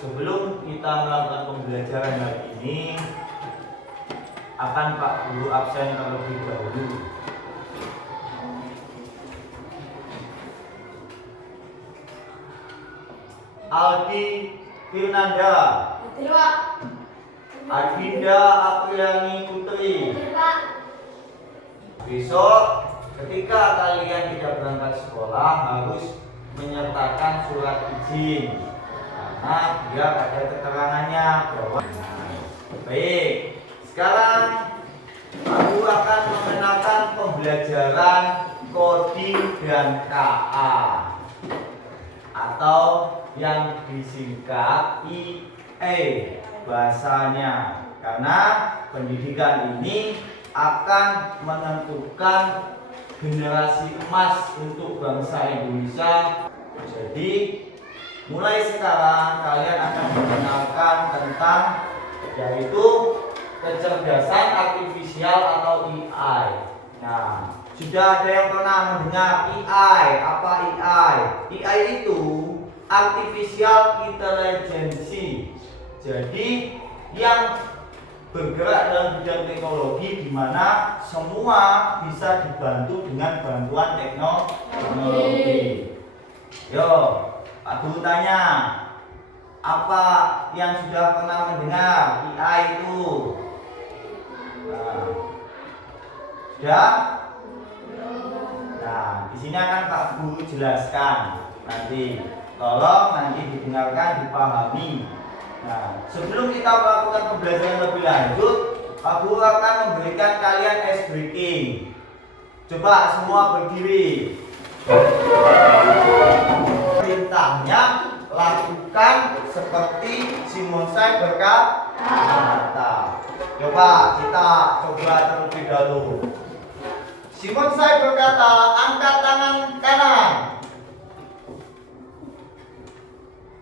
Sebelum kita melakukan pembelajaran hari ini, akan Pak Guru absen terlebih dahulu. Aldi Firnanda, Adinda Apriani Putri. Besok ketika kalian tidak berangkat sekolah harus menyertakan surat izin, karena biar ada keterangannya bahwa. Baik, sekarang aku akan mengenalkan pembelajaran coding dan KA atau yang disingkat IE bahasanya, karena pendidikan ini akan menentukan generasi emas untuk bangsa Indonesia. Jadi mulai sekarang kalian akan mengenalkan tentang yaitu kecerdasan artifisial atau AI. Nah, sudah ada yang pernah mendengar AI? Apa AI? AI itu artificial intelligence. Jadi yang bergerak dalam bidang teknologi di mana semua bisa dibantu dengan bantuan teknologi. Yo, Pak Guru tanya, apa yang sudah pernah mendengar AI itu? Nah, sudah? Nah, di sini akan Pak Guru jelaskan nanti. Tolong nanti didengarkan, dipahami. Nah, sebelum kita melakukan pembelajaran lebih lanjut, Pak Guru akan memberikan kalian ice breaking. Coba semua berdiri. Perintahnya lakukan seperti Simonsai berkata. Coba kita coba terlebih dahulu. Simonsai berkata, angkat tangan kanan.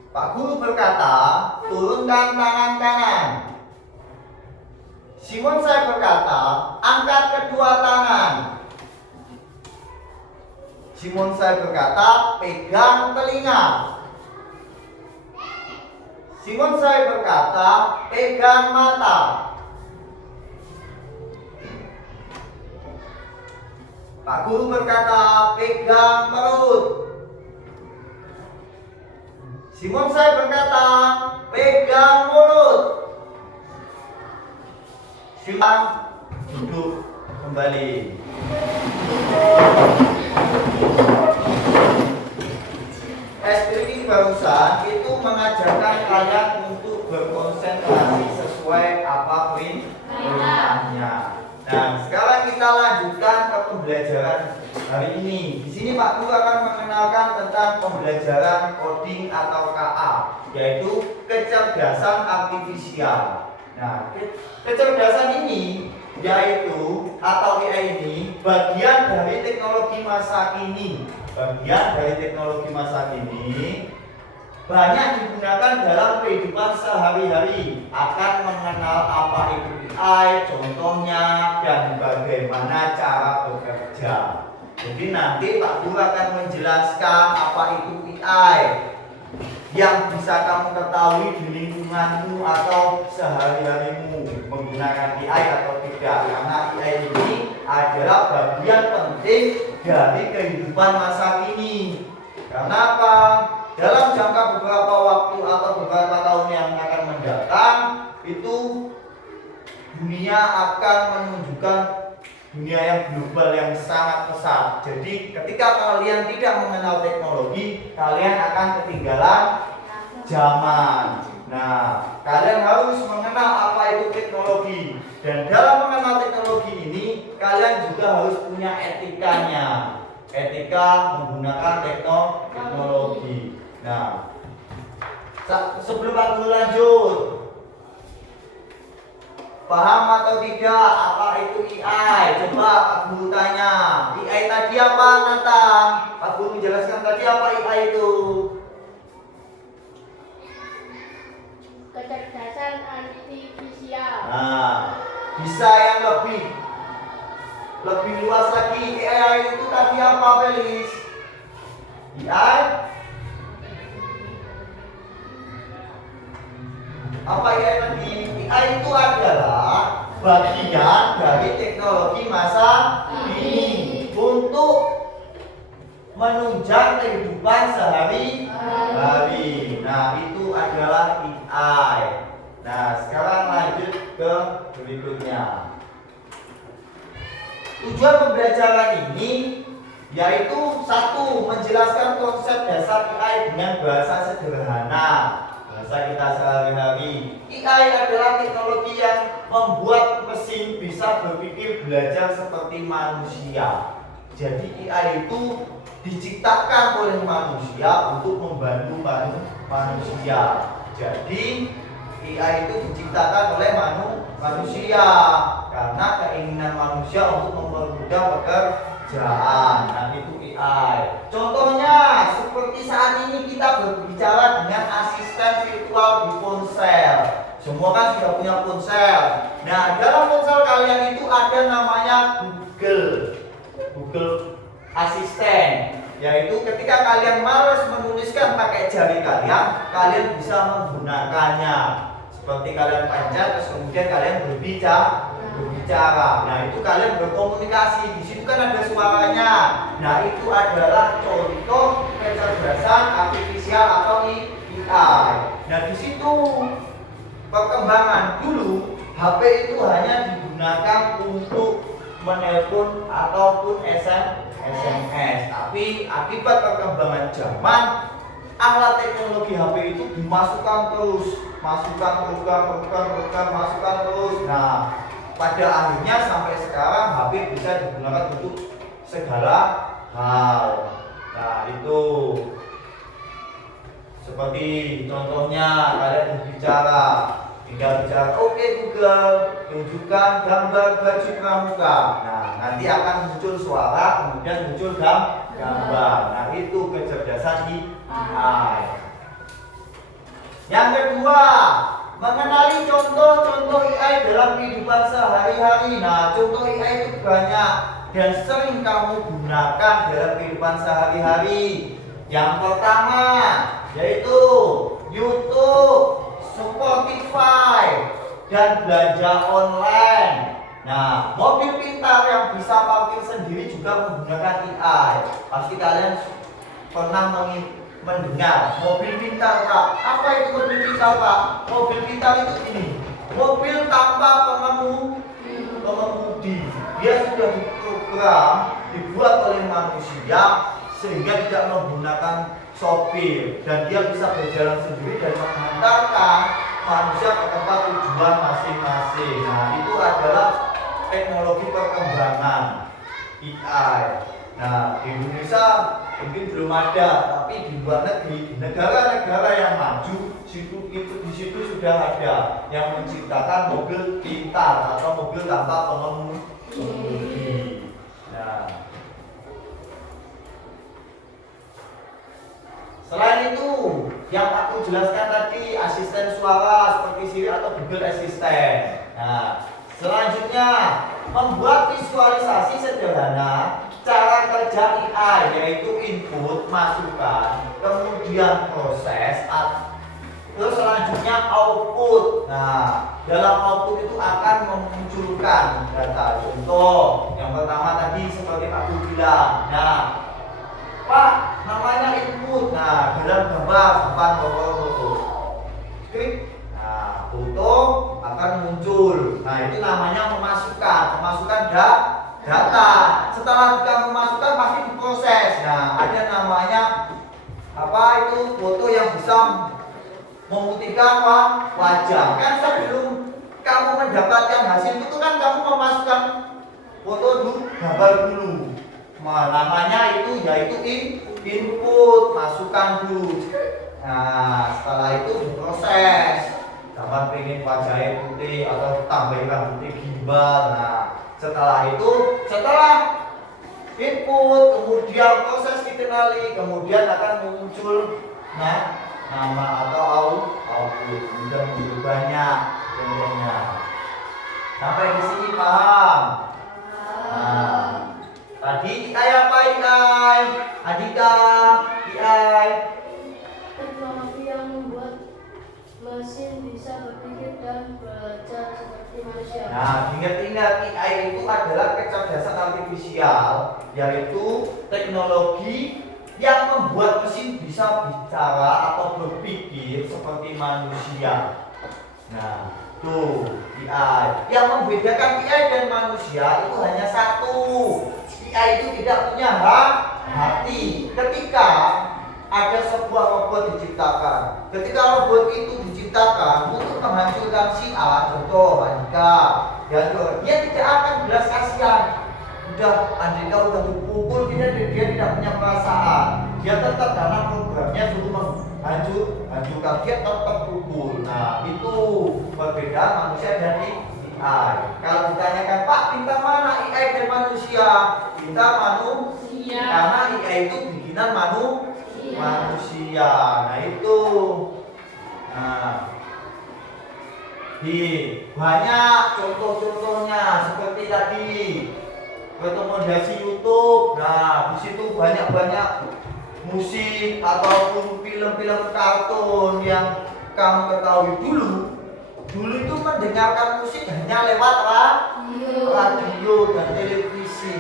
Pak Guru berkata, turunkan tangan kanan. Simonsai berkata, angkat kedua tangan. Simonsai berkata, pegang telinga. Simonsai berkata, pegang mata. Pak Guru berkata, pegang perut. Simonsai berkata, pegang mulut. Silakan duduk kembali. Speaking barusan itu mengajarkan kalian untuk berkonsentrasi sesuai apa perintahnya. Nah, sekarang kita lanjutkan ke pembelajaran hari ini. Di sini Pak Guru akan mengenalkan tentang pembelajaran coding atau KA, yaitu kecerdasan artifisial. Nah, kecerdasan ini yaitu atau AI ini bagian dari teknologi masa kini. Banyak digunakan dalam kehidupan sehari-hari. Akan mengenal apa itu AI, contohnya, dan bagaimana cara bekerja. Jadi nanti Pak Guru akan menjelaskan apa itu AI yang bisa kamu ketahui di lingkunganmu atau sehari-harimu menggunakan AI atau tidak. Karena AI ini adalah bagian penting dari kehidupan masa kini. Karena apa? Dalam jangka beberapa waktu atau beberapa tahun yang akan mendatang, itu dunia akan menunjukkan dunia yang global yang sangat pesat. Jadi ketika kalian tidak mengenal teknologi, kalian akan ketinggalan zaman. Nah, kalian harus mengenal apa itu teknologi. Dan dalam mengenal teknologi ini, kalian juga harus punya etikanya. Etika menggunakan teknologi. Nah, sebelum aku lanjut, paham atau tidak apa itu AI? Coba aku tanya. AI tadi apa, Nathan? Aku menjelaskan tadi apa AI itu? Kecerdasan artifisial. Nah, bisa yang lebih luas lagi. AI itu tadi apa, Felis? AI? Apa AI tadi? AI itu adalah bagian dari teknologi masa ini untuk menunjang kehidupan sehari-hari. Nah, itu adalah AI. Nah, sekarang lanjut ke berikutnya. Tujuan pembelajaran ini yaitu satu, menjelaskan konsep dasar AI dengan bahasa sederhana, bahasa kita sehari-hari. AI adalah teknologi yang membuat mesin bisa berpikir belajar seperti manusia. Jadi AI itu diciptakan oleh manusia untuk membantu manusia. Jadi AI itu diciptakan oleh manusia karena keinginan manusia untuk mempermudah pekerjaan. Nah, itu AI. Contohnya seperti saat ini kita berbicara dengan asisten virtual di ponsel. Semua kan sudah punya ponsel. Nah, dalam ponsel kalian itu ada namanya Google Asisten, yaitu ketika kalian malas menuliskan pakai jari kalian bisa menggunakannya. Seperti kalian pencet, terus kemudian kalian berbicara. Nah, itu kalian berkomunikasi. Di situ kan ada suaranya. Nah, itu adalah contoh kecerdasan artifisial atau AI. Nah, di situ perkembangan dulu HP itu hanya digunakan untuk menelpon ataupun SMS. Tapi akibat perkembangan zaman, alat teknologi HP itu dimasukkan terus, masukkan terus. Nah, pada akhirnya sampai sekarang HP bisa digunakan untuk segala hal. Nah, itu seperti contohnya kalian berbicara, tinggal bicara, oke Google, tunjukkan gambar baju pramuka. Nah, nanti akan muncul suara, kemudian muncul gambar. Nah, itu kecerdasan AI. Yang kedua, mengenali contoh-contoh AI dalam kehidupan sehari-hari. Nah, contoh AI itu banyak dan sering kamu gunakan dalam kehidupan sehari-hari. Yang pertama yaitu YouTube, Spotify, dan belanja online. Nah, mobil pintar yang bisa parkir sendiri juga menggunakan AI. Pasti kalian pernah mendengar mobil pintar, Pak. Apa itu mobil pintar, Pak? Mobil pintar itu ini, mobil tanpa pengemudi. Dia sudah diprogram, dibuat oleh manusia sehingga tidak menggunakan sopir, dan dia bisa berjalan sendiri dan mengantarkan manusia ke tempat tujuan masing-masing. Nah, itu adalah teknologi perkembangan AI. Nah, di Indonesia mungkin belum ada, tapi di luar negeri, di negara-negara yang maju, di situ sudah ada yang menciptakan mobil pintar atau mobil tanpa pengemudi. Nah, selain itu, yang aku jelaskan tadi, asisten suara seperti Siri atau Google Assistant. Nah, selanjutnya membuat visualisasi sederhana cara kerja AI, yaitu input, masukan, kemudian proses, terus selanjutnya output. Nah, dalam output itu akan memunculkan data. Contoh, yang pertama tadi seperti aku bilang. Nah, Pak, namanya input. Nah, dalam gambar depan foto. Klik. Nah, foto akan muncul. Nah, itu namanya memasukkan data. Setelah kita memasukkan pasti diproses. Nah, ada namanya apa itu foto yang bisa memutihkan wajah. Kan sebelum kamu mendapatkan hasil itu kan kamu memasukkan foto dulu, gambar dulu. Namanya itu yaitu input, masukkan dulu. Nah, setelah itu diproses. Gambar pengen wajahnya putih atau tambahin rambutnya gimbal. Nah, setelah input, kemudian proses dikenali, kemudian akan muncul nama atau output. Kemudian muncul banyak contohnya. Sampai di sini paham? Nah, tadi AI apa AI? Adita, AI. Teknologi yang membuat mesin bisa berpikir dan belajar seperti manusia. Nah, ingat-ingat AI itu adalah kecerdasan artifisial, yaitu teknologi yang membuat mesin bisa bicara atau berpikir seperti manusia. Nah, tuh AI. Yang membedakan AI dan manusia itu hanya satu. AI itu tidak punya hati. Ketika ada sebuah robot diciptakan, ketika robot itu diciptakan untuk menghancurkan si A, contoh Andika, dia tidak akan belas kasihan. Andika udah dipukul, dia tidak punya perasaan. Dia tetap karena programnya suruh menghancurkan, dia tetap pukul. Nah, itu perbedaan manusia dan AI. Kalau ditanyakan, Pak, bintang mana AI dan manusia? Bintang manusia. Karena AI itu bikinan manusia. Nah, itu. Nah, banyak contoh-contohnya seperti tadi rekomendasi YouTube. Nah, di situ banyak musik ataupun film-film kartun yang kamu ketahui dulu itu mendengarkan musik hanya lewat radio dan televisi.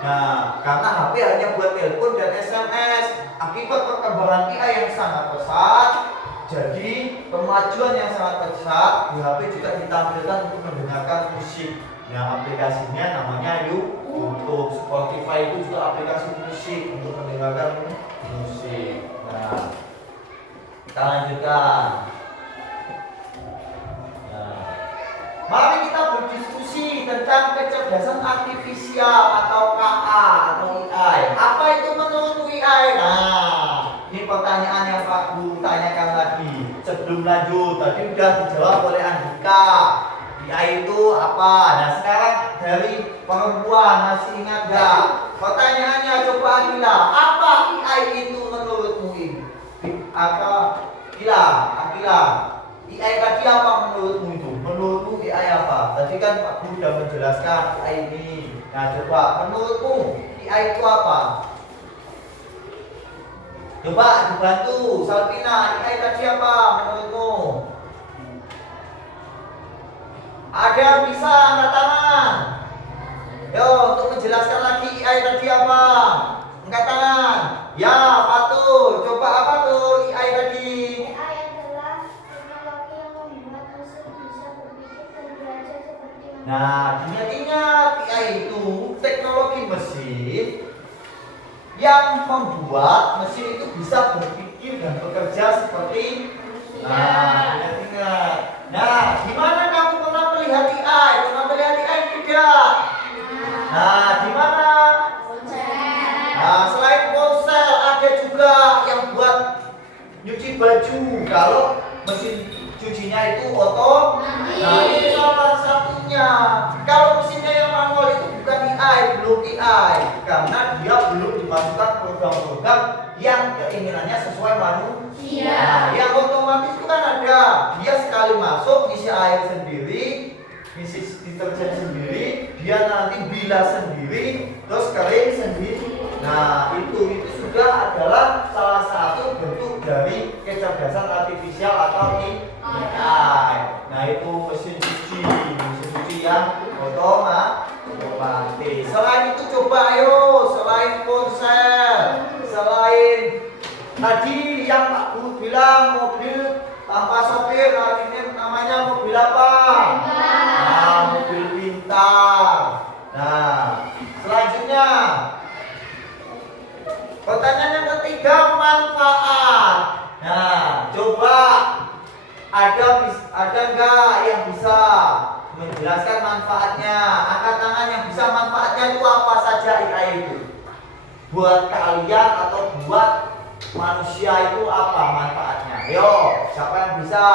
Nah, karena HP hanya buat telepon dan SMS. Akibat perkembangan AI yang sangat pesat, jadi kemajuan yang sangat pesat, di HP juga ditampilkan untuk mendengarkan musik. Nah, aplikasinya namanya YouTube. Spotify itu juga aplikasi musik untuk mendengarkan musik. Nah, kita lanjutkan. Mari kita berdiskusi tentang kecerdasan artifisial atau KA atau AI. Apa itu menurut AI? Nah, ini pertanyaan yang Pak Guru tanyakan lagi. Sebelum lanjut, tadi sudah dijawab oleh Andika. AI itu apa? Nah, sekarang dari perempuan masih ingat gak? Pertanyaannya coba Akila. Apa AI itu menurutmu ini? Akila. AI tadi apa menurutmu itu? Menurutmu AI apa? Tadi kan Pak Guru sudah menjelaskan AI ini. Nah, coba menurutmu AI itu apa? Coba dibantu Salvina, AI tadi apa menurutmu? Ada yang bisa angkat tangan? Yo, untuk menjelaskan lagi AI tadi apa? Angkat tangan. Ya, Fatul. Coba apa tuh AI tadi? AI adalah teknologi yang membuat mesin bisa berpikir dan belajar seperti manusia. Nah, ingat AI itu teknologi mesin yang membuat mesin itu bisa berpikir dan bekerja seperti manusia. Nah, ingat. Nah, gimana kamu pernah melihat AI? Pernah melihat AI tidak? Nah, di mana? Nah, selain ponsel ada juga yang buat nyuci baju. Kalau mesin cucinya itu otomatis. Nah, ini salah satunya. Kalau mesinnya yang manual itu bukan AI, belum AI, karena dia belum dimasukkan program-program yang keinginannya sesuai manusia. Nah, yang otomatis itu kan ada. Dia sekali masuk ngisi air sendiri, ngisi deterjen sendiri, dia nanti bilas sendiri, terus kering sendiri. Nah, itu sudah adalah salah satu bentuk dari kecerdasan artifisial atau AI. Nah, itu mesin cuci yang otomatis. Selain itu coba ayo, selain ponsel, selain tadi yang Pak Guru bilang mobil tanpa sopir, artinya namanya mobil apa? Nah, mobil pintar. Nah, selanjutnya pertanyaan yang ketiga, manfaat. Nah, coba ada enggak yang bisa menjelaskan manfaatnya. Angkat tangan yang bisa manfaatnya itu apa saja AI itu. Buat kalian atau buat manusia itu apa manfaatnya? Ayo, siapa yang bisa?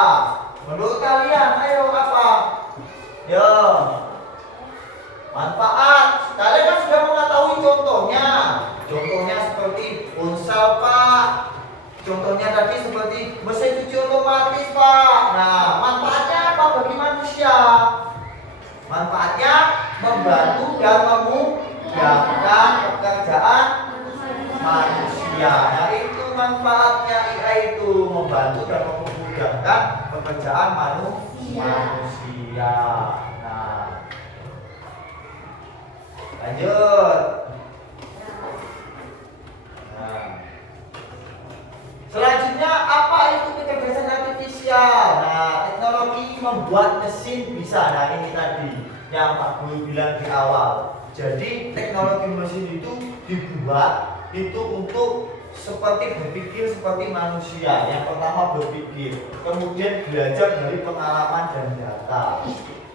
Menurut kalian, ayo apa? Yo, manfaat. Kalian kan sudah mengetahui contohnya. Contohnya seperti ponsel, Pak. Contohnya tadi seperti mesin cuci otomatis, Pak. Nah, manfaatnya apa bagi manusia? Manfaatnya membantu dan memudahkan pekerjaan manusia. Nah, itu manfaatnya AI itu membantu dan memudahkan pekerjaan manusia. Nah, lanjut. Nah, selanjutnya apa itu kecerdasan artifisial? Nah, teknologi membuat mesin bisa. Nah, ini tadi yang Pak Guru bilang di awal. Jadi teknologi mesin itu dibuat itu untuk seperti berpikir seperti manusia. Yang pertama berpikir, kemudian belajar dari pengalaman dan data.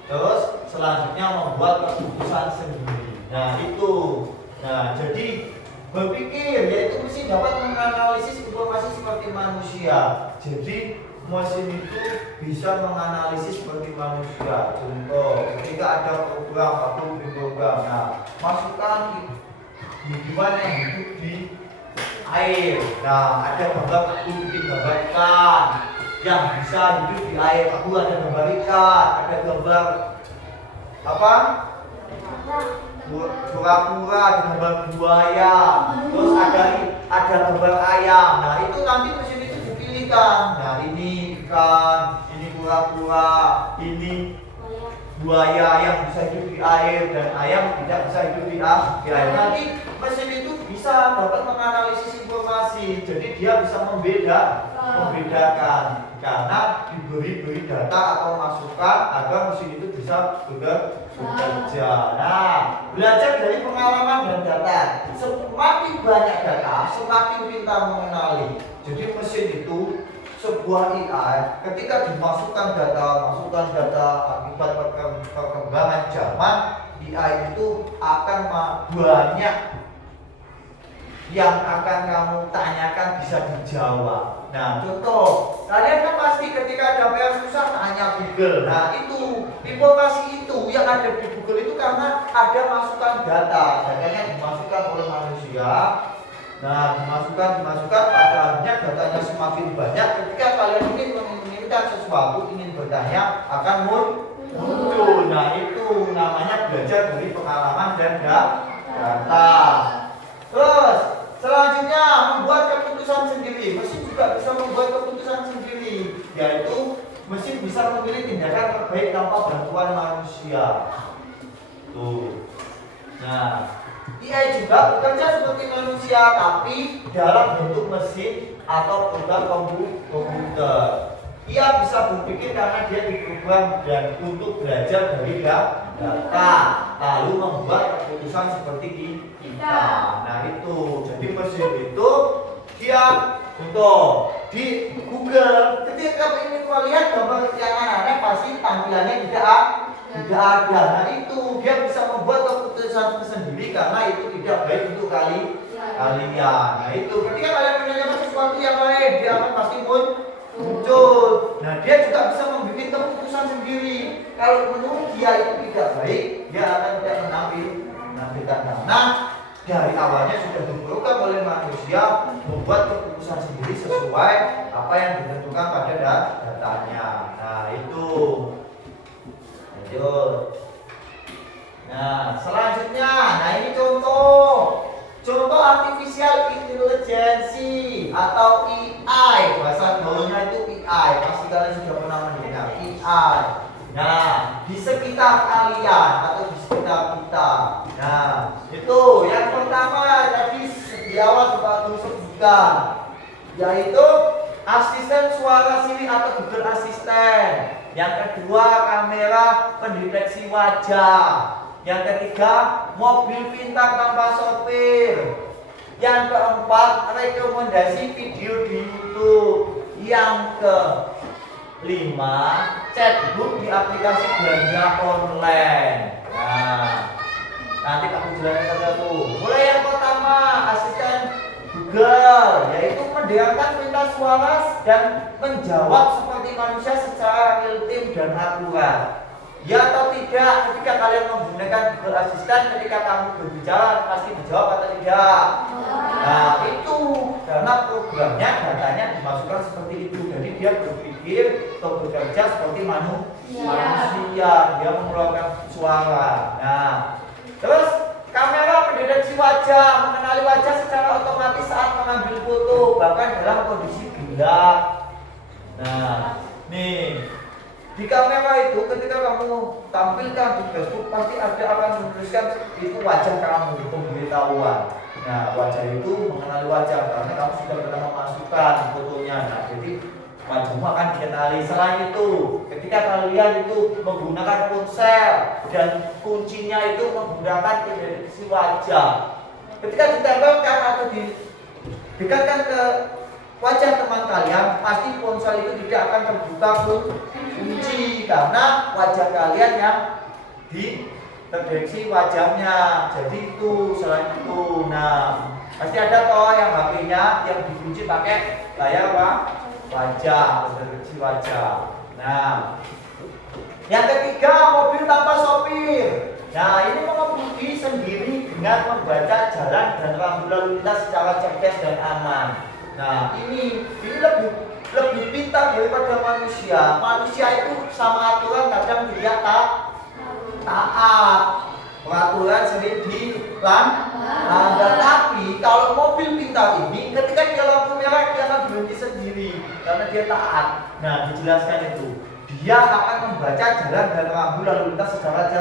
Terus selanjutnya membuat keputusan sendiri. Nah, itu. Nah, jadi berpikir yaitu mesin dapat menganalisis informasi seperti manusia. Jadi mesin itu bisa menganalisis seperti manusia. Contoh, ketika ada program atau program, nah masukkan hidupan yang hidup di air. Nah, ada gambar aku bikin gambar ikan yang bisa hidup di air. Aku ada gambar ikan, ada gambar apa? Kura-kura, ada gambar buaya, terus ada gambar ayam. Nah, itu nanti mesin itu dipilihkan. Nah, ini ikan, ini kura-kura, ini buaya yang bisa hidup di air dan ayam tidak bisa hidup di air. Nanti mesin itu bisa dapat menganalisis informasi. Jadi dia bisa membedakan karena diberi data atau masukan agar mesin itu bisa bekerja. Nah, belajar dari pengalaman dan data. Semakin banyak data, semakin pintar mengenali. Jadi mesin itu sebuah AI ketika dimasukkan data akibat perkembangan zaman, AI itu akan banyak yang akan kamu tanyakan bisa dijawab. Nah, contoh, kalian kan pasti ketika ada PR susah tanya Google. Nah, itu informasi itu yang ada di Google itu karena ada masukan data. Datanya dimasukkan oleh manusia. Nah, dimasukkan pada akhirnya datanya semakin banyak. Ketika kalian ingin menginginkan sesuatu, ingin bertanya, akan muncul. Nah, itu namanya belajar dari pengalaman dan data. Terus selanjutnya membuat keputusan sendiri. Mesin juga bisa membuat keputusan sendiri, yaitu mesin bisa memilih tindakan terbaik tanpa bantuan manusia. Tuh. Nah, AI juga bekerja seperti manusia tapi dalam bentuk mesin atau program komputer. Ia bisa berpikir karena dia diprogram dan untuk belajar dari data, lalu membuat keputusan seperti kita. Nah, itu. Jadi mesin itu dia untuk di Google ketika ingin melihat gambar yang aneh pasti tampilannya tidak ada. Nah, itu dia bisa membuat keputusan sendiri karena itu tidak baik untuk kalian. Nah, itu ketika kalian menanyakan sesuatu yang lain, dia akan pasti muncul. Nah, dia juga bisa membuat keputusan sendiri. Kalau menurut dia itu tidak baik, dia akan tidak menampilkan. Nah, dari awalnya sudah diprogram oleh manusia membuat keputusan sendiri sesuai apa yang ditentukan pada datanya. Nah, itu. Lanjut. Nah, selanjutnya, nah ini contoh artificial intelligence atau AI. Bahasa gaulnya itu AI. Pasti kalian sudah pernah mendengar AI. Nah, di sekitar kalian atau di sekitar kita. Nah, itu yang pertama tadi di awal Pak Guru sebutkan, yaitu asisten suara Siri atau Google Assistant. Yang kedua, kamera pendeteksi wajah. Yang ketiga, mobil pintar tanpa sopir. Yang keempat, rekomendasi video di YouTube. Yang kelima, chatbook di aplikasi belanja online. Nah, nanti aku jelaskan satu-satu. Mulai yang pertama, asisten Google, yaitu mendengarkan perintah suara dan menjawab seperti manusia secara real time dan akurat. Ya atau tidak, ketika kalian menggunakan Google Assistant, ketika kamu berbicara pasti dijawab atau tidak? Nah itu karena programnya datanya dimasukkan seperti itu, jadi dia berpikir atau bekerja seperti manusia, dia mengeluarkan suara. Nah terus kamera pendeteksi wajah, mengenali wajah secara otomatis saat mengambil foto, bahkan dalam kondisi gelap. Nah nih di kamera itu ketika kamu tampilkan di Facebook pasti ada akan menuliskan itu wajah kamu, pemberitahuan. Nah wajah itu mengenali wajah karena kamu sudah pernah memasukkan fotonya. Nah jadi wajahmu akan dikenali. Selain itu ketika kalian itu menggunakan ponsel dan kuncinya itu menggunakan pendeteksi wajah, ketika ditempelkan atau didekatkan ke wajah teman kalian, pasti ponsel itu tidak akan terbuka kunci karena wajah kalian yang terdeteksi wajahnya. Jadi itu selain itu, nah pasti ada toh yang HP-nya yang dikunci pakai layar wajah, terdeteksi wajah. Nah yang ketiga, mobil tanpa sopir. Nah ini mengemudi sendiri dengan membaca jalan dan rambu lalu lintas secara cerdas dan aman. Nah ini lebih pintar daripada manusia. Manusia itu sama aturan kadang tidak taat. Peraturan sering dilanggar. Tapi kalau mobil pintar ini, ketika dia lampu merah dia akan berhenti sendiri karena dia taat. Nah dijelaskan itu, dia akan membaca jalan dan rambu lalu lintas secara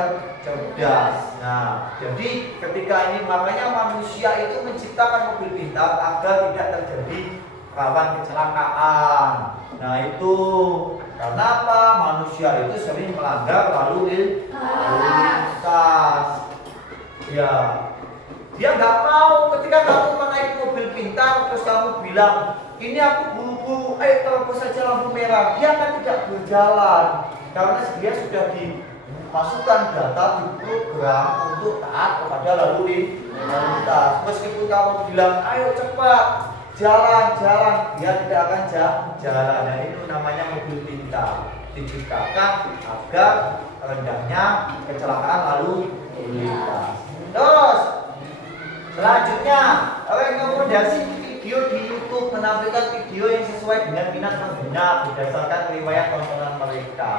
cerdas. Nah, jadi ketika ini makanya manusia itu menciptakan mobil pintar agar tidak terjadi rawan kecelakaan. Nah itu karena apa? Manusia itu sering melanggar lalu lintas. Ya, dia nggak mau ketika kamu menaiki mobil pintar terus kamu bilang ini aku buru-buru, terobos saja lampu merah. Dia akan tidak berjalan karena dia sudah dimasukkan data di program untuk taat kepada lalu lintas. Meskipun kamu bilang ayo cepat jalan, dia tidak akan jalan. Nah itu namanya mobil pintar, diciptakan agar rendahnya kecelakaan lalu lintas. Terus selanjutnya rekomendasi video di YouTube, menampilkan video yang sesuai dengan minat pengguna berdasarkan riwayat tontonan mereka.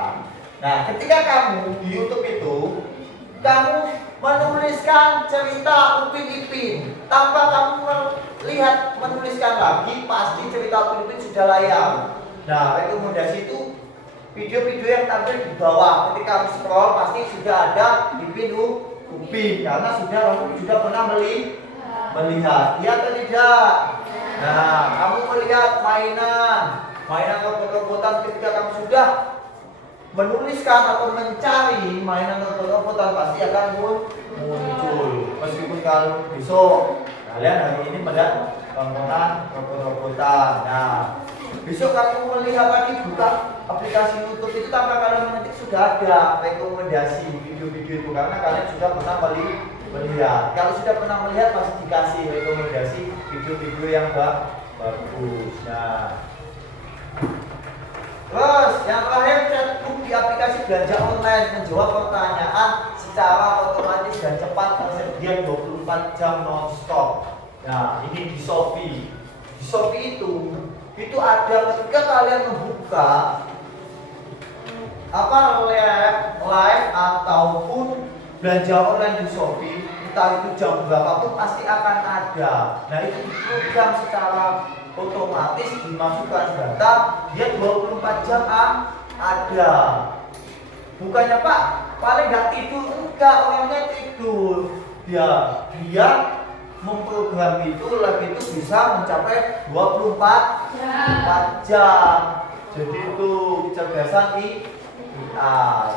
Nah ketika kamu di YouTube itu kamu menuliskan cerita Upin Ipin tanpa kamu menuliskan lagi, pasti cerita Upin Ipin sudah layak. Nah rekomendasi itu video-video yang tampil di bawah, ketika kamu scroll pasti sudah ada Upin karena sudah pernah melihat, iya atau tidak? Nah kamu melihat mainan robot-robotan, ketika kamu sudah menuliskan atau mencari mainan robot-robotan pasti akan muncul. Meskipun kalau besok kalian hari ini melihat tontonan robot-robotan, nah besok kamu melihat lagi buka aplikasi YouTube itu tanpa kalian mengetik sudah ada rekomendasi video-video itu karena kalian sudah pernah melihat. Kalau sudah pernah melihat pasti dikasih rekomendasi video-video yang bagus. Nah terus yang terakhir, chatbook di aplikasi belanja online menjawab pertanyaan secara otomatis dan cepat, tersedia 24 jam non-stop. Nah ini di Shopee. Di Shopee itu ada ketika kalian membuka live ataupun belanja online di Shopee, entah itu jam berapapun pasti akan ada. Nah itu diprogram secara otomatis, dimasukkan data, dia 24 jam ada. Bukannya Pak paling nggak tidur, enggak, orangnya tidur. Dia memprogram itu lagi itu bisa mencapai 24 jam. Jadi itu kecerdasan AI.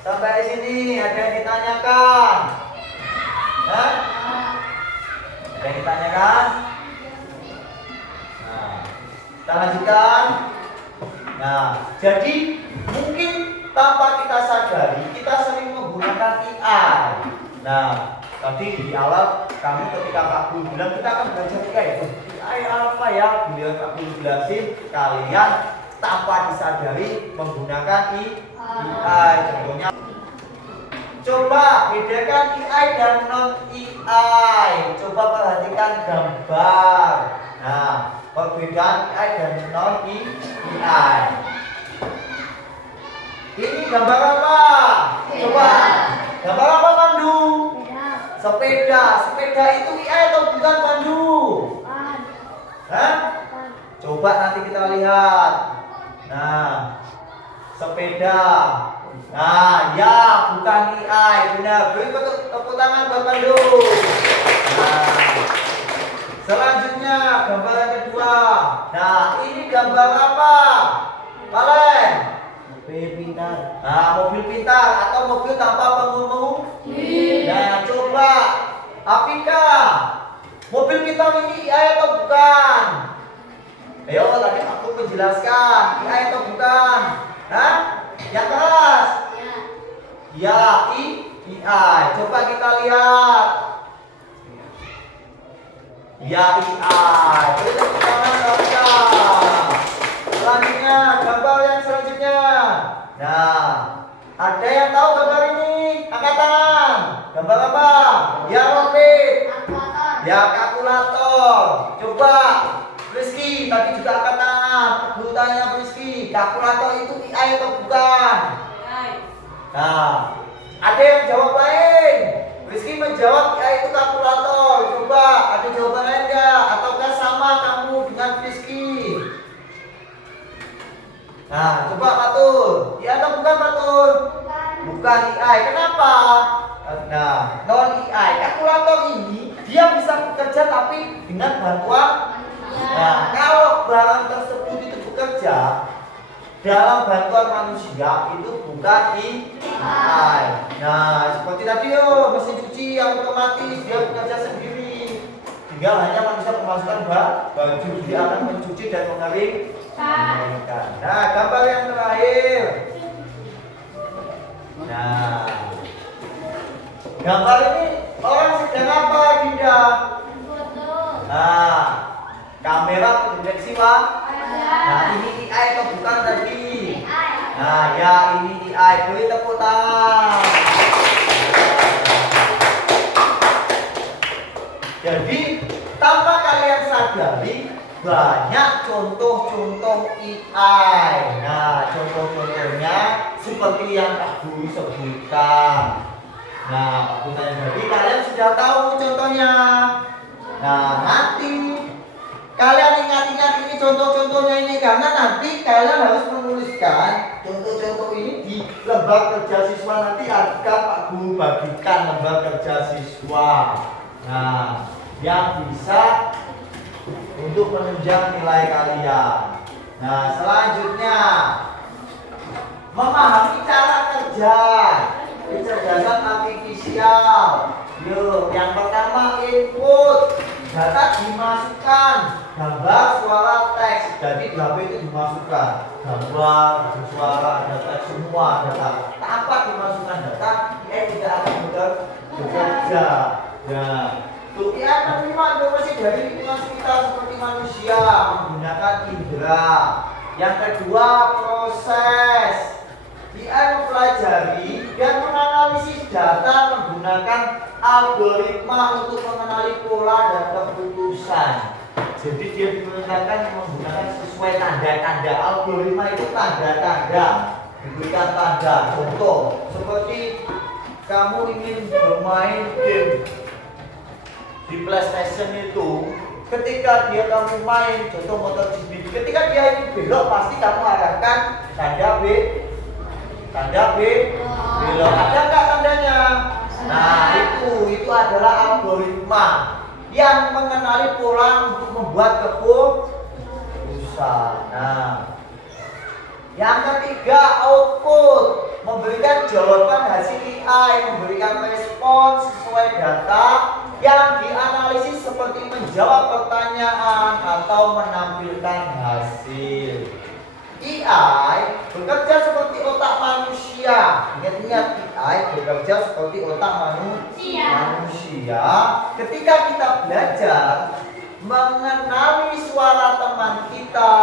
Sampai di sini ada yang ditanyakan? Hah? Ada yang ditanyakan? Nah, kita lanjutkan. Nah, jadi mungkin tanpa kita sadari kita sering menggunakan AI. Nah, tadi di awal kami ketika Kak Guru bilang kita akan belajar AI itu. AI apa ya? Beliau Kak Guru jelasin, kalian tanpa disadari menggunakan AI. Contohnya, coba bedakan AI dan non AI. Coba perhatikan gambar. Nah, perbedaan AI dan non AI. Ini gambar apa? Coba. Gambar apa, Pandu? Sepeda. Sepeda itu AI atau bukan, Pandu? Hah? Coba nanti kita lihat. Nah, sepeda. Nah, ya, bukan AI. Benar. Beri tepuk tangan buat Pandu. Nah, selanjutnya gambar yang kedua. Nah, ini gambar apa? Valen? Mobil pintar. Nah, mobil pintar atau mobil tanpa pengemudi. Nah, coba Apika, mobil pintar ini AI atau bukan? Ayo, tadi aku menjelaskan AI atau bukan? Hah? Yang keras? Ya, AI. Coba kita lihat. Ya, AI. Beri tepuk tangan Apika. Selanjutnya, gambar yang selanjutnya. Nah, ada yang tahu gambar ini? Angkat tangan. Gambar apa? Ya, Robin. Ya, kalkulator. Coba, Rizky, tadi juga angkat tangan. Guru tanya Rizky, kalkulator itu AI atau bukan? Nah, ada yang jawab lain. Rizky menjawab AI itu kalkulator. Coba, ada jawaban lain nggak? Ataukah sama kamu dengan Rizky? Nah, coba Matur. Iya atau bukan, Matur? Bukan AI. Kenapa? Nah, non AI. Kalkulator ini dia bisa bekerja tapi dengan bantuan. Nah, kalau barang tersebut itu bekerja dalam bantuan manusia itu bukan AI. Nah, seperti tadi mesin cuci yang otomatis dia bekerja sendiri. Tinggal hanya manusia memasukkan baju, dia akan mencuci dan mengering. Nah, gambar yang terakhir. Nah, gambar ini orang sedang apa, Dinda? Nah, kamera pendeteksi Pak. Nah, ini AI atau bukan tadi? Nah, ya ini AI. Beri tepuk tangan. Jadi, tanpa kalian sadari banyak contoh-contoh AI. Nah, contoh-contohnya seperti yang Pak Guru sebutkan. Nah, Pak Guru tanya tadi kalian sudah tahu contohnya. Nah, nanti kalian ingat-ingat ini contoh-contohnya ini karena nanti kalian harus menuliskan contoh-contoh ini di lembar kerja siswa. Nanti akan Pak Guru bagikan lembar kerja siswa. Nah, yang bisa untuk menunjang nilai kalian. Nah, selanjutnya memahami cara kerja kecerdasan artifisial. Yuk, yang pertama input, data dimasukkan, gambar, suara, teks. Jadi di HP itu dimasukkan gambar, suara, ada teks, semua data. Tanpa dimasukkan data, dia tidak akan bekerja. Nah, dia menerima informasi dari lingkungan sekitar seperti manusia menggunakan indera. Yang kedua, proses. Dia mempelajari dan menganalisis data menggunakan algoritma untuk mengenali pola dan keputusan. Jadi dia digunakan menggunakan sesuai tanda-tanda. Algoritma itu tanda-tanda, diberikan tanda. Contoh, seperti kamu ingin bermain game di PlayStation itu, ketika dia kamu main contoh MotoGP, ketika dia ini belok pasti kamu arahkan tanda belok. Ada nggak tandanya? Nah, itu adalah algoritma yang mengenali pola untuk membuat keputusan. Nah, yang ketiga, output, memberikan jawaban hasil AI, memberikan respon sesuai data yang dianalisis seperti menjawab pertanyaan atau menampilkan hasil. AI AI bekerja seperti otak manusia. Ingat-ingat, AI bekerja seperti otak manusia. Ketika kita belajar mengenali suara teman kita,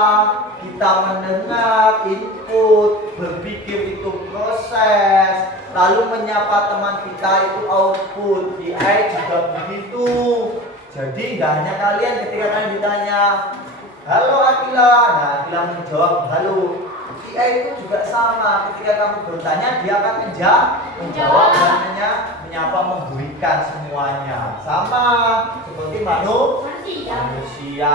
kita mendengar input, berpikir itu proses, lalu menyapa teman kita itu output. AI juga begitu. Jadi nggak hanya kalian ketika kalian ditanya, halo Akila, nah Akila menjawab halo. AI itu juga sama, ketika kamu bertanya dia akan menjawab, namanya menyapa, memberikan semuanya. Sama seperti manusia.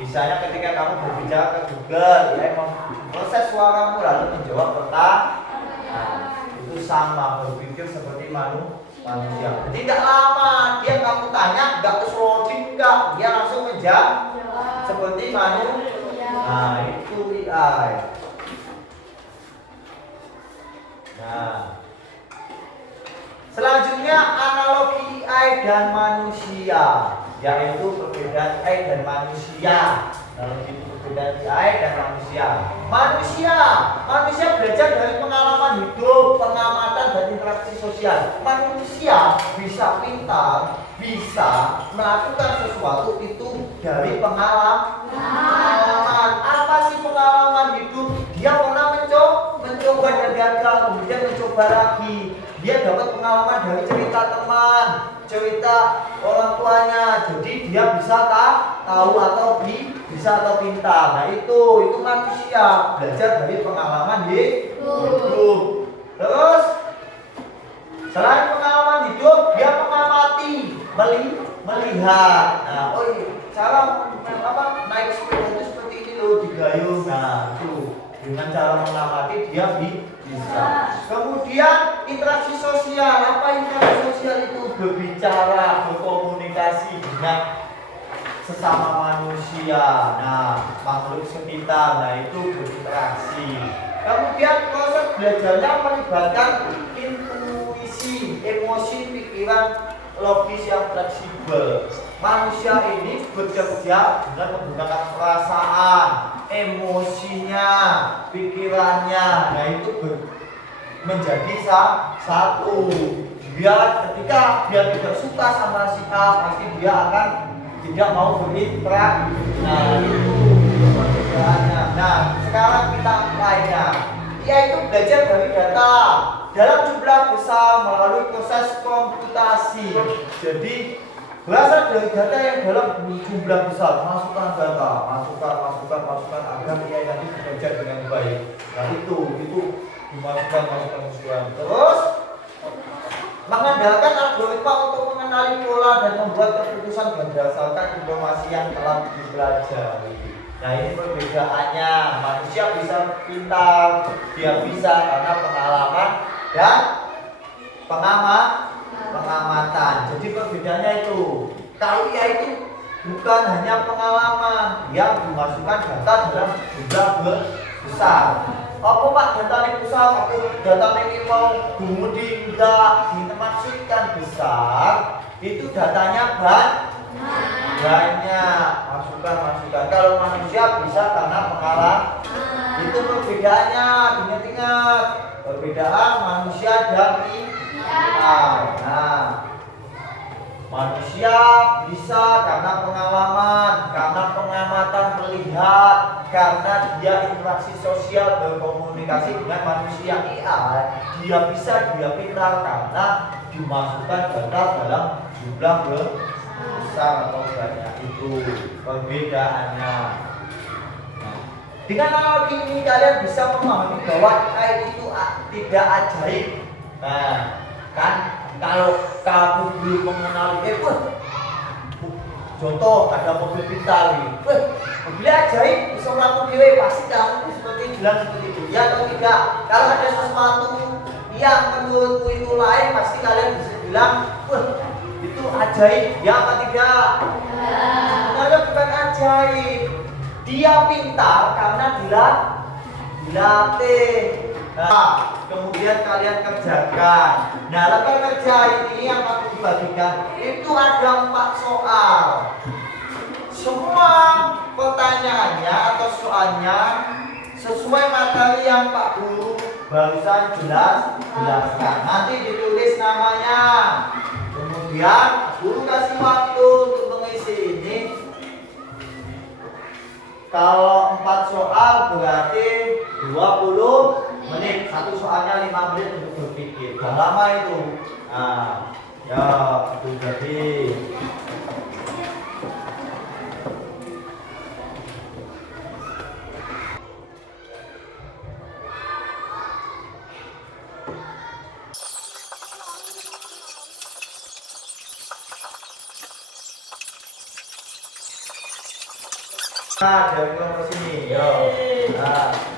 Misalnya ketika kamu berbicara ke Google, dia memproses suaramu lalu menjawab pertanyaan. Itu sama, berpikir seperti manusia. Jadi tidak lama dia kamu tanya, nggak terus loading, nggak, dia langsung menjawab seperti manusia. Nah itu AI. Nah, selanjutnya analogi AI dan manusia, yaitu perbedaan AI dan manusia. Analogi perbedaan AI dan manusia. Manusia belajar dari pengalaman hidup, pengamatan dan interaksi sosial. Manusia bisa pintar, bisa melakukan sesuatu itu dari pengalaman. Apa sih pengalaman hidup? Dia pernah mencoba dan gagal, kemudian mencoba lagi. Dia dapat pengalaman dari cerita teman, cerita orang tuanya. Jadi dia bisa tahu atau bisa atau pintar. Nah itu manusia belajar dari pengalaman hidup. Terus selain pengalaman hidup, dia mengamati, melihat. Nah, cara naik sepeda itu seperti ini loh, digayung. Nah, itu dengan cara mengamati dia bisa. Kemudian interaksi sosial. Apa interaksi sosial itu? Berbicara, berkomunikasi dengan sesama manusia. Nah, makhluk sekitar. Nah, itu berinteraksi. Kemudian proses belajarnya melibatkan intuisi, emosi, pikiran, logis yang fleksibel. Manusia ini bekerja dengan menggunakan perasaan, emosinya, pikirannya. Nah itu menjadi satu. Ketika dia tidak suka sama si A, pasti dia akan tidak mau berinteraksi. Nah itu perbedaannya. Nah sekarang kita apply-nya. Dia itu belajar dari data dalam jumlah besar melalui proses komputasi. Jadi berasal dari data yang dalam jumlah besar, masukkan data, masukkan agar dia nanti bekerja dengan baik. Nah itu dimasukkan. Terus mengandalkan algoritma untuk mengenali pola dan membuat keputusan berdasarkan informasi yang telah dipelajari. Nah ini perbedaannya. Manusia bisa pintar, dia bisa karena pengalaman dan pengamatan. Jadi perbedaannya itu. Kalau dia itu bukan hanya pengalaman, dia memasukkan data dalam jumlah besar. Apa Pak data ini besar? Aku data ini mau kemudian enggak dimaksudkan besar. Itu datanya banyak. Masukkan. Kalau manusia bisa karena pengalaman. Itu perbedaannya. Ingat. Perbedaan manusia dan nah, manusia bisa karena pengalaman, karena pengamatan melihat, karena dia interaksi sosial berkomunikasi dengan manusia. Dia bisa, dia pintar karena dimasukkan data dalam jumlah besar atau banyak. Itu perbedaannya. Dengan analogi ini kalian bisa memahami bahwa AI itu tidak ajaib. Nah, kan kalau kamu belum mengenali contoh ada mobil pintar mobil ajaib bisa melakukan dewe, pasti kamu seperti bilang seperti itu, ya atau tidak? Kalau ada sesuatu yang menurutmu itu lain, pasti kalian bisa bilang itu ajaib, ya apa tidak? Sebenarnya bukan ajaib, dia pintar karena dilatih. Nah, kemudian kalian kerjakan. Nah, level kerja ini yang aku bagikan itu ada 4 soal. Semua pertanyaannya atau sesuai materi yang Pak Guru barusan jelaskan. Nanti ditulis namanya. Kemudian Guru kasih waktu untuk mengisi ini. Kalau 4 soal berarti 20 menit. Satu soalnya 5 menit untuk berpikir. Udah lama itu. Nah, ya itu jadi. Nah, dari nomor sini. Yo. Nah.